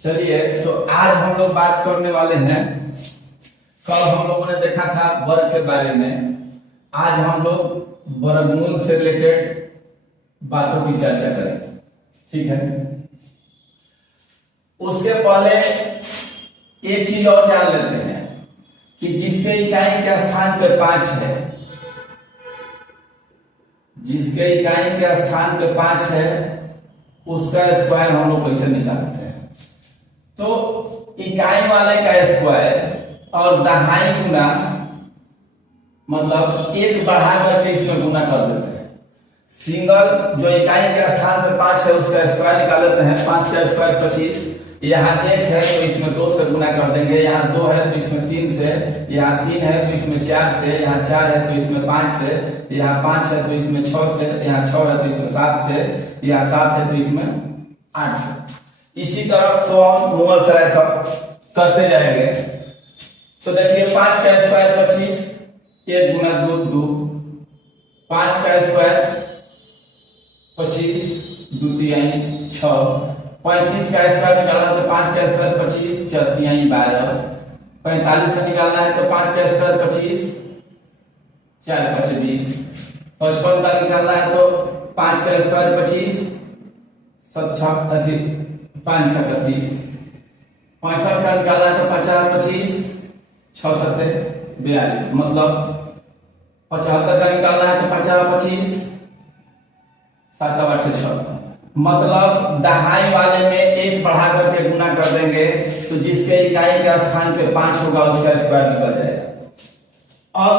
चलिए, तो आज हम लोग बात करने वाले हैं। कल हम लोगों ने देखा था वर्ग के बारे में। आज हम लोग वर्गमूल से रिलेटेड बातों की चर्चा करेंगे, ठीक है। उसके पहले एक चीज और जान लेते हैं कि जिसके इकाई के स्थान पे 5 है, जिसके इकाई के स्थान पे 5 है, उसका स्क्वायर हम लोग कैसे निकालते हैं। तो इकाई वाले का स्क्वायर और दहाई गुना, मतलब एक बढ़ा करके इसमें गुना कर देते हैं। सिंगल जो इकाई के स्थान पे 5 है उसका स्क्वायर निकाल लेते हैं। 5 का स्क्वायर 25। यहाँ 1 है तो इसमें 2 से गुना कर देंगे। यहाँ 2 है तो इसमें 3 से, यहाँ 3 है तो इसमें 4 से, यहाँ 4 है तो इसमें 5 से, यहाँ 5 है तो इसमें 6 से, यहाँ 6 है तो इसमें 7 से, यहाँ 7 है तो इसमें 8 से। इसी तरह 100 मूल सराय करते जाएंगे। तो देखिए 5 का स्क्वायर 25, 1 गुना 2 2, 5 का स्क्वायर 25, 2 तिहाई 6, 35 का स्क्वायर निकालना है तो 5 का स्क्वायर 25, 4 तिहाई 12, 45 का निकालना है तो 5 का स्क्वायर 25, 4 5 20, 55 का निकालना है तो 5 का स्क्वायर 25, 7 5 6 30, 65 का निकालना है तो 50 25, 6 7 42, मतलब 75 का निकालना है तो 50 25, 7 8 6, मतलब दहाई वाले में 1 बढ़ा करके गुना कर देंगे तो जिसके इकाई के स्थान पे 5 होगा उसका स्क्वायर निकल जाएगा। अब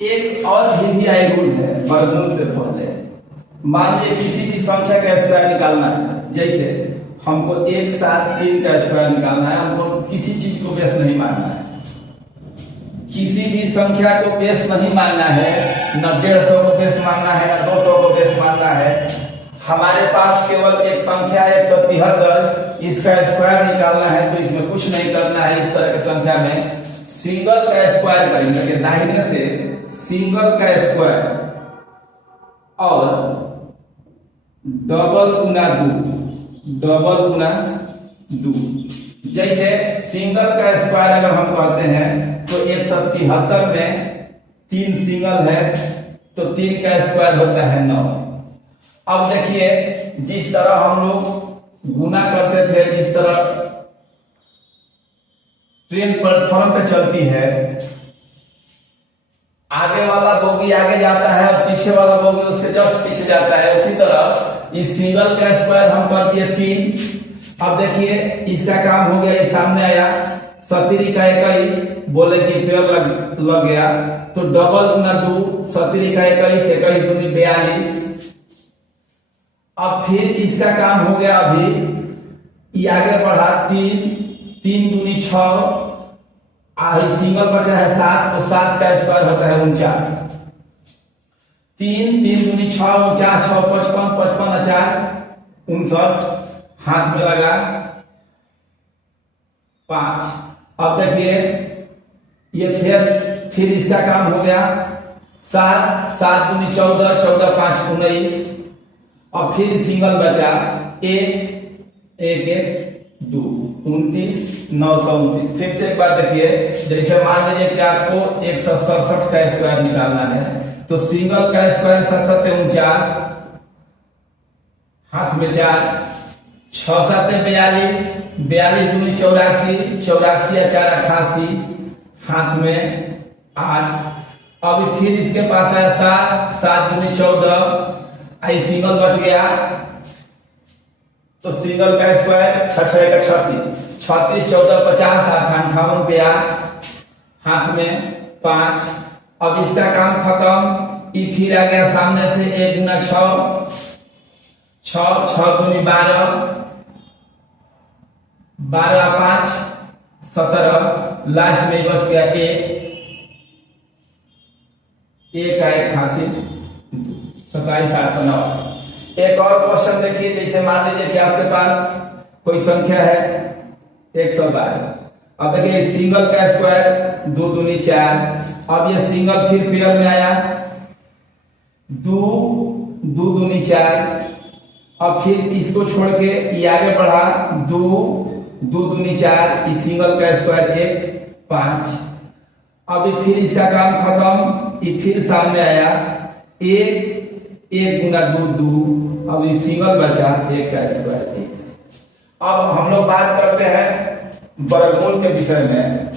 एक और विधि रूल है वर्गमूल से पहले। मान लीजिए किसी भी संख्या का स्क्वायर निकालना है, जैसे हमको 1 7 3 का स्क्वायर निकालना है। हमको किसी चीज को बेस नहीं मानना है, किसी भी संख्या को बेस नहीं मानना है, न 150 को बेस मानना है, न 200 को बेस मानना है। हमारे पास केवल एक संख्या है 173, इसका स्क्वायर निकालना है। तो इसमें कुछ नहीं करना है। इस तरह की संख्या में सिंगल का स्क्वायर करेंगे, दाहिने से सिंगल का स्क्वायर और डबल गुना 2। जैसे सिंगल का स्क्वायर अगर हम कहते हैं तो 173 में 3 सिंगल है तो 3 का स्क्वायर होता है 9। अब देखिए जिस तरह हम लोग गुना करते थे, जिस तरह ट्रेन प्लेटफॉर्म पे चलती है, आगे वाला बोगी आगे जाता है और पीछे वाला बोगी उसके जस्ट पीछे जाता है। उसी तरह इस सिंगल का स्क्वायर हम कर दिए 3। अब देखिए इसका काम हो गया, ये सामने आया 70 का 21, बोले कि पेड़ लग गया तो डबल गुना 2, 70 का 21, 21 दूनी 42। अब फिर इसका काम हो गया, अभी ये आगे बढ़ा 3 दूनी 6, सिंगल बचा है 7, तो 7 का स्क्वायर होता है 49। 3 3 दूनी 6, 49 6 55, 55 4 59, हाथ में लगा 5। अब देखिए ये फिर इसका काम हो गया 7 7 दूनी 14, 14 5 19। और फिर सिंगल बचा 1 1 1 2 29 929। फिर से एक बार देखिए, जैसे मान लीजिए कि आपको 167 का स्क्वायर निकालना है तो सिंगल का स्क्वायर 7 49, हाथ में 4, 6 7 42, 42 दूनी 84, 84 4 88, हाथ में 8। अब फिर इसके पास है 7 7 दूनी 14, आई सिंगल बच गया तो सिंगल का स्क्वायर 6 6 36, 36 14 50 58 पे 8, हाथ में 5। अब इसका काम खत्म। ये फिर आ गया सामने से 1 गुना 6, 6 दूनी 12, 12 5 17, लास्ट में बच गया 1 का 1 खांसी 27 889। एक और क्वेश्चन देखिए, जैसे मान लीजिए कि आपके पास कोई संख्या है 112। अब देखिए सिंगल का स्क्वायर 2 दूनी 4। अब ये सिंगल फिर पेयर में आया 2 2 दूनी 4, अब फिर इसको छोड़ के ये आगे बढ़ा, 2 2 दूनी 4, इस सिंगल का स्क्वायर 1 5। अभी फिर इसका काम खत्म, ये फिर सामने आया 1 1 गुना 2 2, अब ये सिंगल बचा 1 का स्क्वायर 1। अब हम लोग बात करते हैं वर्गमूल के विषय में।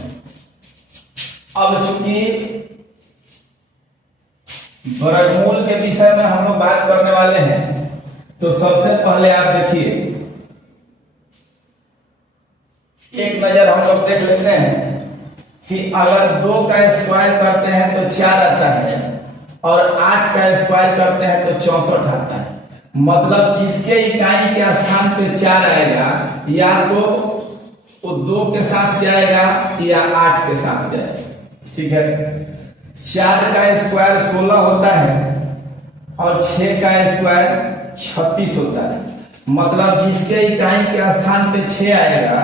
अब चूंकि वर्गमूल के विषय में हम लोग बात करने वाले हैं, तो सबसे पहले आप देखिए, एक नजर हम लोग देख लेते हैं कि अगर 2 का स्क्वायर करते हैं तो 4 आता है, और 8 का स्क्वायर करते हैं तो 64 आता है। मतलब जिसके इकाई के स्थान पे 4 आएगा, या तो वो 2 के साथ जाएगा या 8 के साथ जाएगा। ठीक है, 4 का स्क्वायर 16 होता है और 6 का स्क्वायर 36 होता है। मतलब जिसके इकाई के स्थान पे 6 आएगा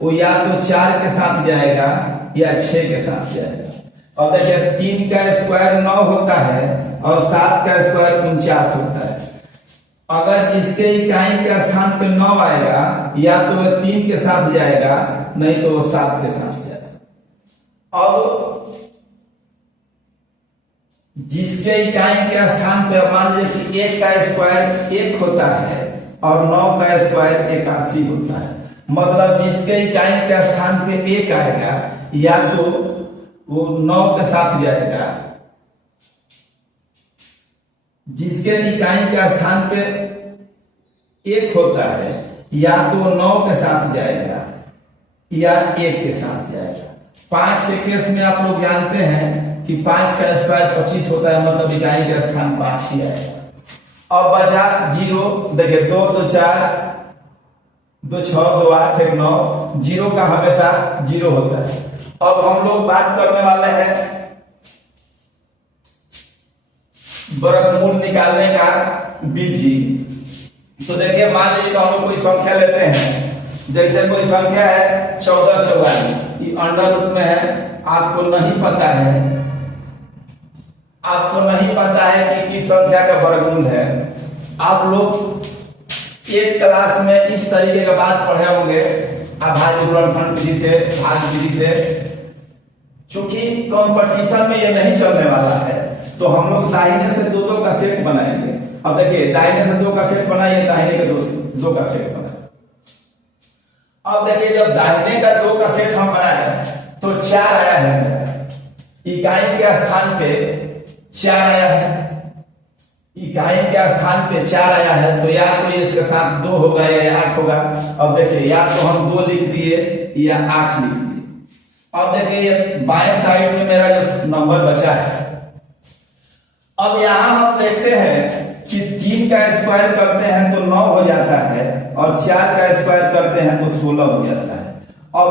वो या तो 4 के साथ जाएगा या 6 के साथ जाएगा। और देखिए 3 का स्क्वायर 9 होता है और 7 का स्क्वायर 49 होता है। अगर जिसके इकाई के स्थान पे 9 आएगा, या तो वह 3 के साथ जाएगा, नहीं तो वो 7 के साथ जाएगा। अब जिसके इकाई के स्थान पे मान लीजिए कि 1 का स्क्वायर 1 होता है और 9 का स्क्वायर 81 होता है। मतलब जिसके इकाई के स्थान पे 1 आएगा, या तो वो 9 के साथ जाएगा, जिसके इकाई के स्थान पे 1 होता है या तो 9 के साथ जाएगा या 1 के साथ जाएगा। 5 के केस में आप लोग जानते हैं कि 5 का स्क्वायर 25 होता है, मतलब इकाई का स्थान 5 ही आएगा। अब बचा 0, देखिए 2 2 4, 2 6, 2 8, 1 9, 0 का हमेशा 0 होता है। अब हम लोग बात करने वाले हैं वर्गमूल निकालने का विधि। तो देखिए मान लीजिए हम लोग कोई संख्या लेते हैं, जैसे कोई संख्या है 1444, ये अंडर रूट में है, आपको नहीं पता है, आपको नहीं पता है कि किस संख्या का वर्गमूल है। आप लोग एक क्लास में इस तरीके का बात पढ़े होंगे, अभाज्य गुणनखंड विधि से, भाग विधि से। चूंकि कंपटीशन में ये नहीं चलने वाला है, तो हम लोग दाहिने से 2 2 का सेट बनाएंगे। अब देखिए दाहिने से 2 का सेट बनाइए, दाहिने के 2 का सेट बनाए। अब देखिए जब दाहिने का 2 का सेट हम बनाए तो 4 आया है, इकाई के स्थान पे 4 आया है, इकाई के स्थान पे 4 आया है, तो या तो ये इसके साथ 2 होगा या 8 होगा। अब देखिए या तो हम 2 लिख दिए या 8 लिख दिए। अब देखिए ये बाएं साइड में मेरा जो नंबर बचा है, अब यहां हम देखते हैं कि 3 का स्क्वायर करते हैं तो 9 हो जाता है, और 4 का स्क्वायर करते हैं तो 16 हो जाता है। अब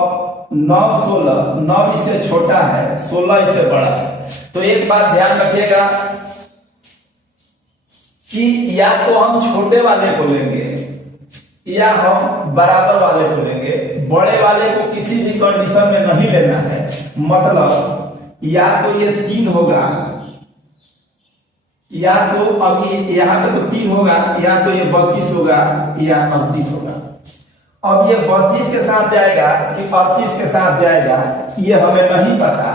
9 16, 9 इससे छोटा है, 16 इससे बड़ा है। तो एक बात ध्यान रखिएगा कि या तो हम छोटे वाले को लेंगे या हम बराबर वाले को लेंगे। बड़े वाले को किसी भी कंडीशन में नहीं लेना है। मतलब या तो ये 3 होगा, या तो अब ये यहाँ पे तो 3 होगा, या तो ये 32 होगा या 38 होगा। अब ये 32 के साथ जाएगा कि 38 के साथ जाएगा, ये हमें नहीं पता।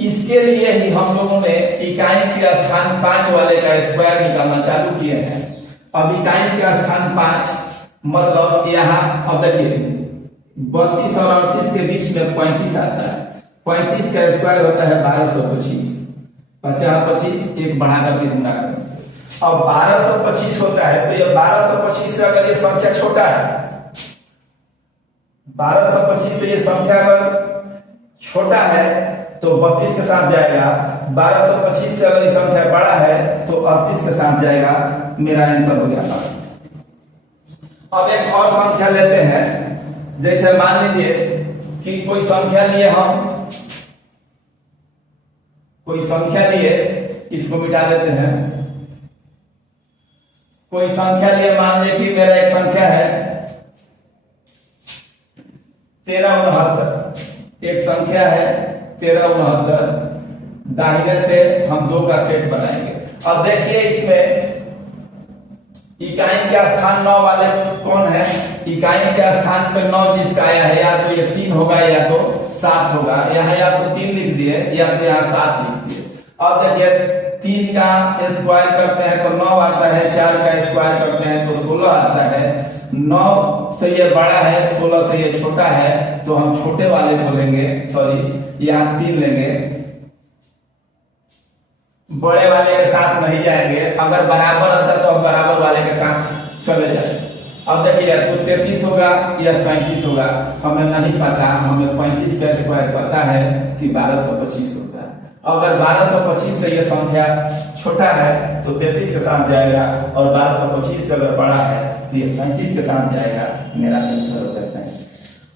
इसके लिए ही हम लोगों ने इकाई के स्थान 5 वाले का स्क्वायर निकालना चालू किए हैं। अब इकाई के स्थान 5, मतलब यहाँ अब देखिए 32 और 38 के बीच में 35 आता है। 35 का स्क्वायर होता है 1225, 50 25 एक बढ़ा करके गुना करें। अब 1225 होता है, तो ये 1225 से अगर ये संख्या छोटा है, 1225 से ये संख्या अगर छोटा है तो 32 के साथ जाएगा। 1225 से अगर ये संख्या बड़ा है तो 38 के साथ जाएगा। मेरा आंसर हो गया। अब एक और संख्या लेते हैं, जैसे मान लीजिए कि कोई संख्या लिए हम, कोई संख्या लिए, इसको मिटा देते हैं। कोई संख्या लिए, मान लीजिए कि मेरा एक संख्या है 1369, एक संख्या है 1369। दाहिने से हम 2 का सेट बनाएंगे। अब देखिए इसमें इकाई के स्थान 9 वाले कौन है? इकाई के स्थान पे 9 जिसका आया है, या तो ये 3 होगा या तो 7 होगा। यहाँ या तो 3 लिख दिए या तो यहाँ 7 लिख दिए। अब देखिए 3 का स्क्वायर करते हैं तो 9 आता है, 4 का स्क्वायर करते हैं तो 16 आता है। 9 से ये बड़ा है, 16 से ये छोटा है, तो हम छोटे वाले को लेंगे, सॉरी यहाँ 3 लेंगे, बड़े वाले के साथ नहीं जाएंगे। अगर बराबर होता तो हम बराबर वाले के साथ चले जाए। अब देखिए तो 33 होगा या 37 होगा, हमें नहीं पता। हमें 35 का स्क्वायर पता है कि 1225 होता है। अगर 1225 से ये संख्या छोटा है तो 33 के साथ जाएगा, और 1225 से अगर बड़ा है तो ये 37 के साथ जाएगा। मेरा आंसर होगा 37।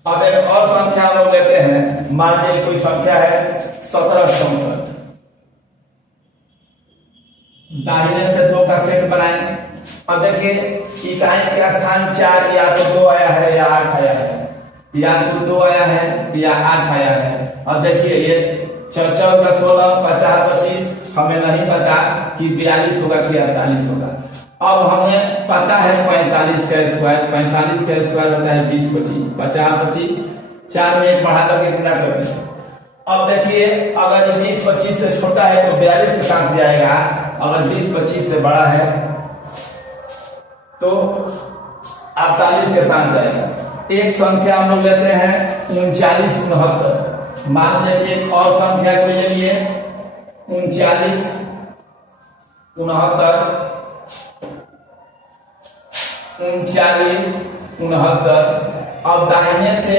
अब एक और संख्या हम लोग लेते हैं। मान लीजिए कोई संख्या है 1764, दाहिने से 2 का सेट बनाएं। अब देखिए इकाई के स्थान 4 या तो 2 आया है या 8 आया है, या तो 2 आया है या 8 आया है। अब देखिए ये 4 का 16, 50, 25, हमें नहीं पता कि 42 होगा कि 48 होगा। अब हमें पता है 45 का स्क्वायर, 45 का स्क्वायर होता है 20, 25, 50, 25, 4 में 1 बढ़ा करके कितना करते हैं। अब देखिए अगर ये 20, 25 से छोटा है तो 42 के साथ जाएगा, अगर 20, 25 से बड़ा है तो 48 के साथ जाएगा। एक संख्या हम लोग लेते हैं 39, 69। मान लीजिए एक और संख्या को ले लिए 39, 69, 39, 69। अब दाहिने से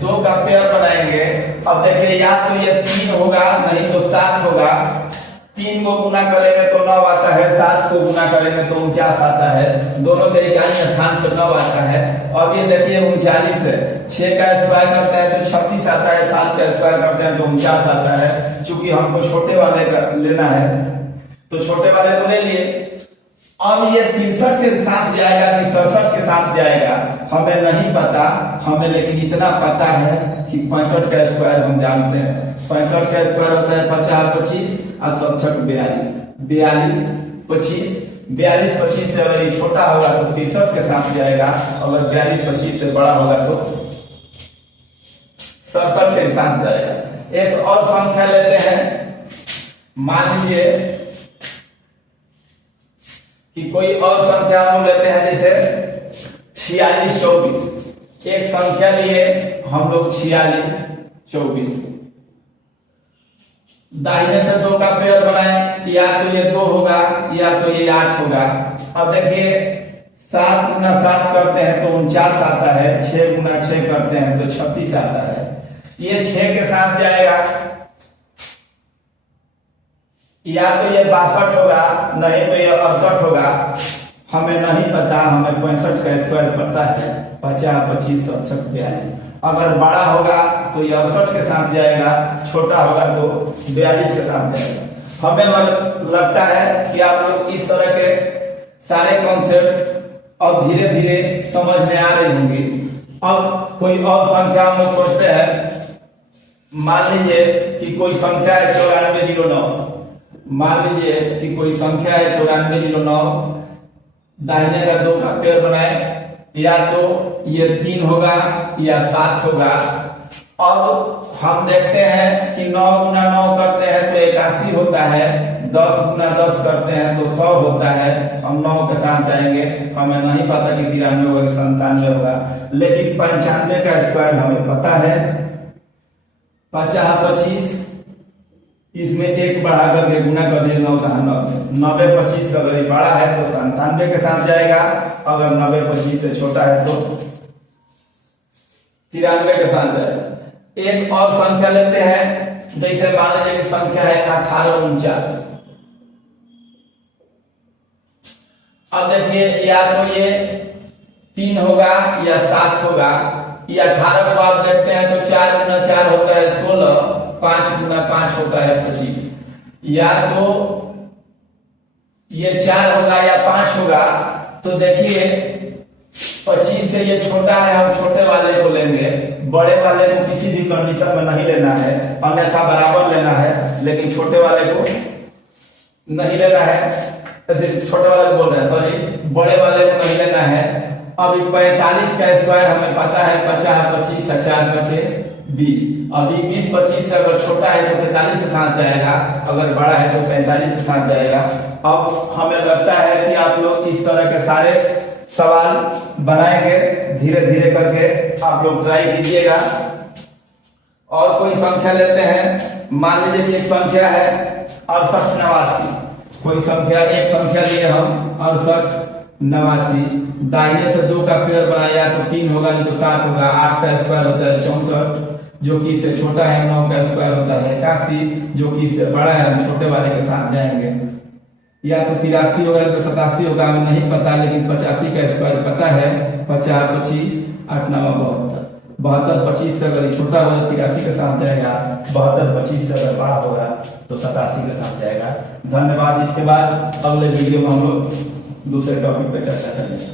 2 का पेयर बनाएंगे। अब देखिए या तो ये 3 होगा, नहीं तो 7 होगा। 3 को गुना करेंगे तो 9 आता है, 7 को गुना करेंगे तो 49 आता है। दोनों के इकाई स्थान पर 9 आता है। अब ये देखिए 39 है, 6 का स्क्वायर करते हैं तो 36 आता है, 7 का स्क्वायर करते हैं तो 49 आता है। चूंकि हमको छोटे वाले का लेना है तो छोटे वाले को ले लिए। अब ये 63 के साथ जाएगा कि 67 के साथ जाएगा, हमें नहीं पता। हमें लेकिन इतना पता है कि 65 का स्क्वायर हम जानते हैं। 65 का स्क्वायर होता है 50, 25 और 67, 42, 42, 25। 42, 25 से अगर ये छोटा होगा तो 63 के साथ जाएगा, अगर 42, 25 से बड़ा होगा तो 67 के साथ जाएगा। एक और संख्या लेते हैं। मान लीजिए कि कोई और संख्या हम लेते हैं जैसे 46, 24। एक संख्या लिए हम लोग 46, 24। दाहिने से 2 का पेयर बनाए, या तो ये 2 होगा या तो ये 8 होगा। अब देखिए 7 गुना 7 करते हैं तो 49 आता है, 6 गुना 6 करते हैं तो 36 आता है। ये 6 के साथ जाएगा, या तो ये 62 होगा, नहीं तो ये 68 होगा। हमें नहीं पता। हमें 65 का स्क्वायर पता है, 50, 25, 67, 42। अगर बड़ा होगा तो ये 68 के साथ जाएगा, छोटा होगा तो 42 के साथ जाएगा। हमें लगता है कि आप लोग इस तरह के सारे कॉन्सेप्ट अब धीरे धीरे समझ में आ रही होंगी। अब कोई और संख्या हम लोग सोचते हैं। मान लीजिए कि कोई संख्या है 9409। मान लीजिए कि कोई संख्या है 9409। दाहिने का 2 का पेयर बनाए, या तो ये 3 होगा या 7 होगा। अब हम देखते हैं कि 9 गुना 9 करते हैं तो 81 होता है, 10 गुना 10 करते हैं तो 100 होता है। हम 9 के साथ जाएंगे, हमें नहीं पता कि 93 होगा कि 97 होगा, लेकिन 95 का स्क्वायर हमें पता है। 50, 25, इसमें 1 बढ़ा करके गुना कर दिए, 9 का 90, 25 अगर ये बड़ा है तो 97 के साथ जाएगा, अगर 90, 25 से छोटा है तो 93 के साथ जाएगा। एक और संख्या लेते हैं, जैसे मान लीजिए कि संख्या है 1849। अब देखिए या तो ये 3 होगा या 7 होगा। ये 18 को आप देखते हैं तो 4 गुना 4 होता है 16, 5 गुना 5 होता है 25। या तो ये 4 होगा या 5 होगा। तो देखिए 25 से ये छोटा है, हम छोटे वाले को लेंगे, बड़े वाले को किसी भी कंडीशन में नहीं लेना है, अन्यथा बराबर लेना है, लेकिन छोटे वाले को नहीं लेना है। छोटे वाले को बोल रहे हैं, सॉरी बड़े वाले को नहीं लेना है। अभी 45 का स्क्वायर हमें पता है 50, 25, 4, 5, 20। अभी 20, 25 से अगर छोटा है तो 45 के साथ जाएगा, अगर बड़ा है तो 45 के साथ जाएगा। अब हमें लगता है कि आप लोग इस तरह के सारे सवाल बनाएंगे, धीरे धीरे करके आप लोग ट्राई कीजिएगा। और कोई संख्या लेते हैं, मान लीजिए कि एक संख्या है 68, 89। कोई संख्या, एक संख्या लिए हम 68, 89। दाहिने से 2 का पेयर बनाया तो 3 होगा, नहीं तो 7 होगा। 8 का स्क्वायर होता है 64, जो कि इससे छोटा है। 9 का स्क्वायर होता है 81, जो कि इससे बड़ा है। हम छोटे वाले के साथ जाएंगे। या तो 83 होगा, नहीं तो 87 होगा, हमें नहीं पता, लेकिन 85 का स्क्वायर पता है। 50, 25, 8, 9, 72। 72, 25 से अगर छोटा होगा तो 83 के साथ जाएगा। 72, 25 से अगर बड़ा होगा तो 87 के साथ जाएगा। धन्यवाद। इसके बाद अगले वीडियो में हम लोग दूसरे टॉपिक पे चर्चा करेंगे।